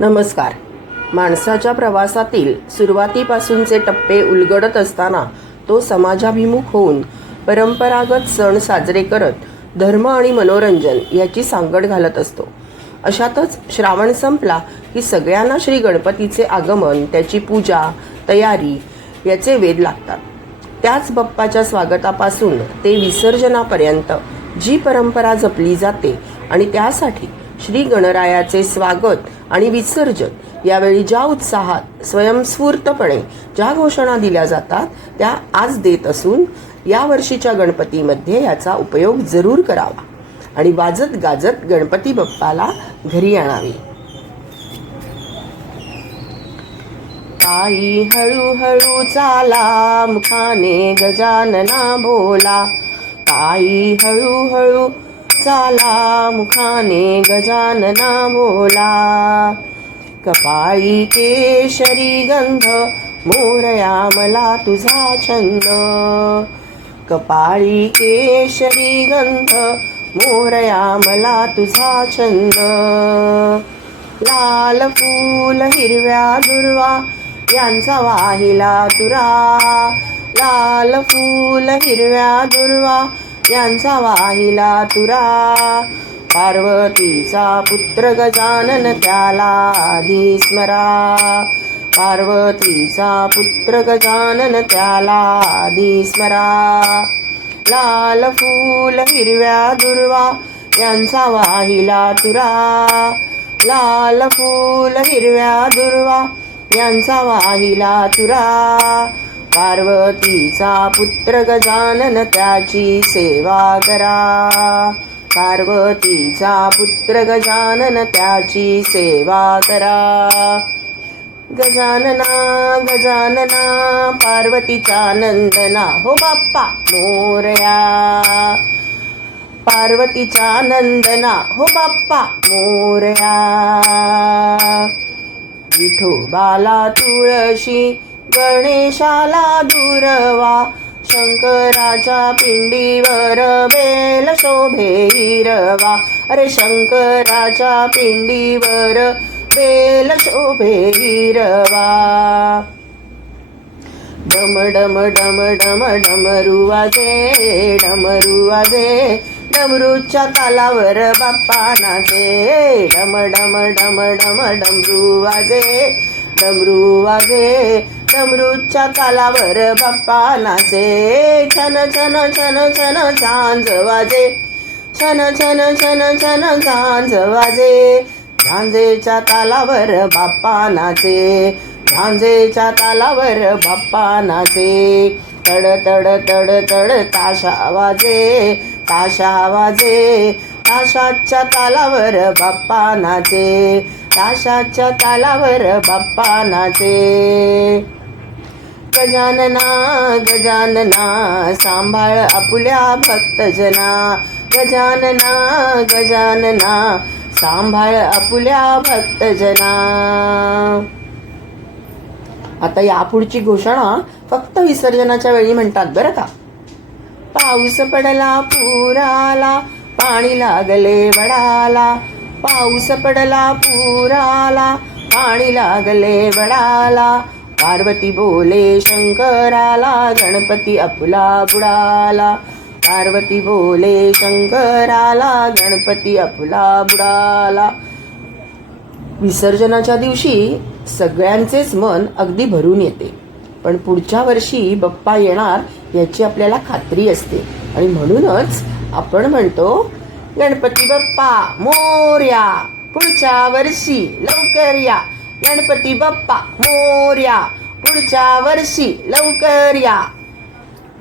नमस्कार. माणसाच्या प्रवासातील सुरुवातीपासूनचे टप्पे उलगडत असताना तो समाजाभिमुख होऊन परंपरागत सण साजरे करत धर्म आणि मनोरंजन याची सांगड घालत असतो. अशातच श्रावण संपला की सगळ्यांना श्री गणपतीचे आगमन, त्याची पूजा, तयारी याचे वेध लागतात. त्याच बाप्पाच्या स्वागतापासून ते विसर्जनापर्यंत जी परंपरा जपली जाते आणि त्यासाठी श्री गणरायाचे स्वागत आणि विसर्जन यावेळी ज्या उत्साहात स्वयंस्फूर्तपणे ज्या घोषणा दिल्या जातात त्या आज देत असून या वर्षीच्या गणपतीमध्ये याचा उपयोग जरूर करावा आणि वाजत गाजत गणपती बाप्पाला घरी आणावे. पायी हळूहळू चाला, मुखाने गजानना बोला. पायी हळूहळू चाला, मुखाने गजानना बोला. कपाळी केशरी गंध, मोरया मला तुझा छंद. कपाळी केशरी गंध, मोरया मला तुझा छंद. लाल फूल हिरव्या दुर्वा यांचा वाहिला तुरा. लाल फूल हिरव्या दुर्वा यांचा वाहिला तुरा. पार्वतीचा पुत्र गजानन त्याला आधी स्मरा. पार्वतीचा पुत्र गजानन त्याला आधी स्मरा. लाल फूल हिरव्या दुर्वा यांचा वाहिला तुरा. लाल फूल हिरव्या दुर्वा यांचा वाहिला तुरा. पार्वतीचा पुत्र गजानन त्याची सेवा करा. पार्वतीचा पुत्र गजानन त्याची सेवा करा. गजानना गजानना पार्वतीचा नंदना, हो बाप्पा मोरया. पार्वतीचा नंदना, हो बाप्पा मोरया. विठोबाला तुळशी, गणेशाला दुर्वा. शंकराच्या पिंडीवर बेल शोभे हिरवा. अरे शंकराच्या पिंडीवर बेल शोभे हिरवा. डम डम डम डम डमरू वाजे, डमरू वाजे. डमरूच्या तालावर बाप्पा नाचे. डम डम डम डम डमरू वाजे, डमरू वाजे. डमरूच्या तालावर बाप्पा नाचे. छन छन छन छन झांज वाजे. छन छन छन छन झांज वाजे. झांजेच्या तालावर बाप्पा नाचे. झांजेच्या तालावर बाप्पा नाचे. तड तड तड तड ताशा वाजे. ताशा वाजे. ताशाच्या तालावर बाप्पा नाचे. ताशाच्या तालावर बाप्पा नाचे. गजानना गजानना सांभाळ आपुल्या भक्तजना. गजानना गजानना सांभाळ आपुल्या भक्तजना. आता यापुढची घोषणा फक्त विसर्जनाच्या वेळी म्हणतात बरं का. पाऊस पडला पुराला, पाणी लागले वडाला. पाऊस पडला पुराला, पाणी लागले वडाला. पार्वती बोले शंकराला, गणपती आपुला बुडाला. पार्वती बोले शंकराला, गणपती आपुला बुडाला. विसर्जनाच्या दिवशी सगळ्यांचेच मन अगदी भरून येते, पण पुढच्या वर्षी बाप्पा येणार याची आपल्याला खात्री असते आणि म्हणूनच आपण म्हणतो गणपती बाप्पा मोरया. पुढच्या वर्षी लवकर या. गणपती बाप्पा मोरया. पुढच्या वर्षी लवकर या.